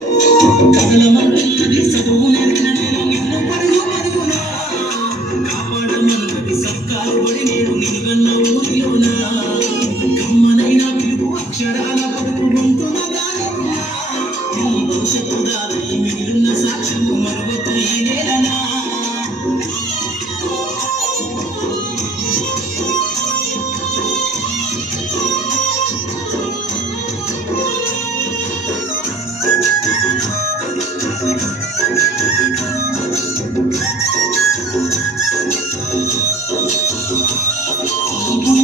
కదలమన్నది చదువు నేర్చిన నేను నిన్ను పరుగు పరుగునా కాపాడమన్నది సర్కారు బడి నేడు నిలువన్న ఊరిలోనా కమ్మనైన పిలుపు అక్షరాల పలుకు గొంతున దాగున్నా నీ భవిష్యత్తు దారి మిగిలిన సాక్ష్యము మరువతు ఈ నేలనా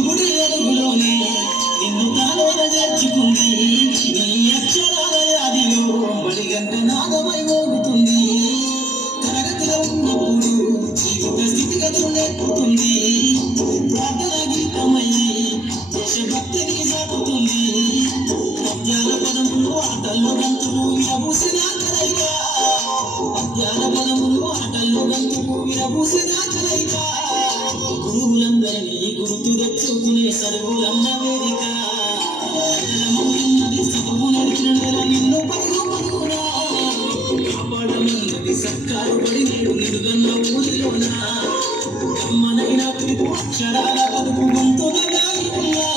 గుడి అడుగులోనే నిన్ను తాలోన చేర్చుకుంది నీ అక్షరాల యాదిలో మడిగంట నాదమై మోగుతుంది తరగతిలో ఉన్నప్పుడు జీవిత స్థితిగతులు నేర్పుతుంది ప్రార్థన గీతమై దేశభక్తిని సాగుతుంది పద్యాల పదములు ఆటల్లో గంతులు విరబూసిన కలయిగా పద్యాల పదములు ఆటల్లో గంతులు విరబూసిన కలయిగా గురువులందరినీ గుర్తు తెచ్చుకునే సరువులన్న వేదిక చదువు నేర్చిన నెల నిన్ను పరుగు పరుగునా కాపాడమన్నది సర్కారు బడి నేడు నిలుగన్న ఊరిలోనా కమ్మనైన పిలుపు అక్షరాల పలుకు గొంతున దాగి ఉన్నా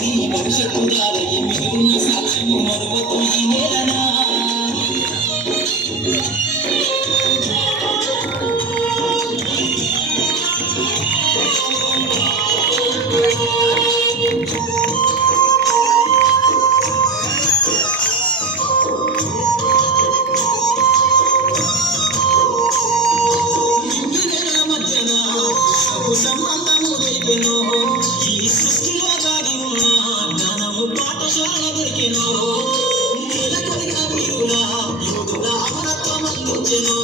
నీ భవిష్యత్తు దారి మిగిలిన సాక్ష్యము మరువతు ఈ నేలనా సంబంధము దొరికెనో ఈ సృష్టిలో దాగి ఉన్న జ్ఞానము పాఠశాల దొరికెనో నేల కొరిగిన వీరుల యోధుల అమరత్వం అందించెనో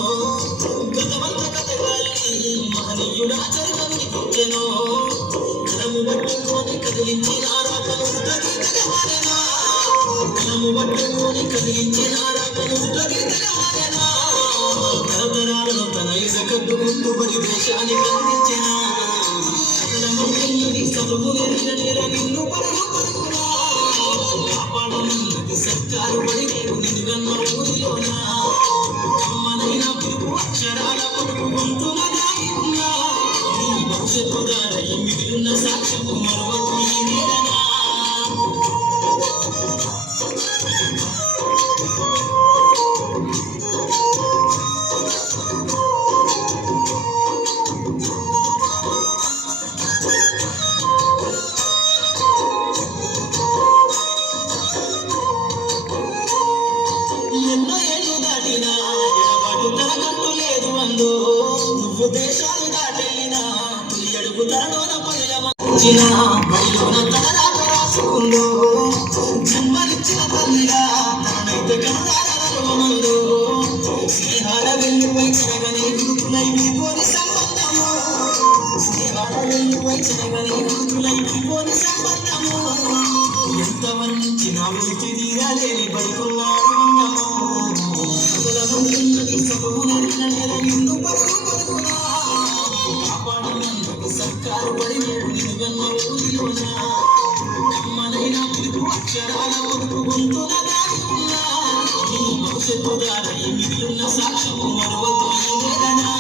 గతమంత కథగాలి మహనీయుడా చరితముని పుట్టెనో కలము పట్టుకొని కదిలించిన రాకను తగితగవారెనా కలము పట్టుకొని కదిలించిన రాకను తగితగవారెనా తరతరాలను తన ఇసకద్దుకుంటూ బడి దేశానికి అందించెనా చదువు నేర్చిన నేల నిన్ను పరుగు పరుగునా కాపాడమన్నది సర్కారు బడి నేడు నిలువన్న ఊరిలోనా కమ్మనైన పిలుపు అక్షరాల పలుకు గొంతున దాగి ఉన్నా నీ భవిష్యత్తు దారి మిగిలిన సాక్ష్యము మరువకు ఈ నేలనా ఎన్నో ఏళ్ళు దాటినా ఎడబాటు తనకంటూ లేదు అందో నువ్వు దేశాలు దాటెళ్ళినా తొలి అడుగు తనలోన పదయమచ్చిన బడిలోన తన రాత రాసుకుందో జన్మనిచ్చిన తల్లిగా తననైతే కనురారమందో స్నేహాల వెల్లువై చెరగని గురుతులై విడిపోని సంబంధము స్నేహాల వెల్లువై చెరగని గురుతులై విడిపోని సంబంధము ఎంత వర్ణించిన వృత్తి తీరాలేని బడికున్నారు చదువు నేర్చిన నేల నిన్ను పరుగు పరుగునా కాపాడమన్నది సర్కారు బడి నేడు నిలువన్న ఊరిలోనా కమ్మనైన పిలుపు అక్షరాల పలుకు గొంతున దాగి ఉన్నా నీ భవిష్యత్తు దారి మిగిలిన సాక్ష్యము మరువతు ఈ నేలనా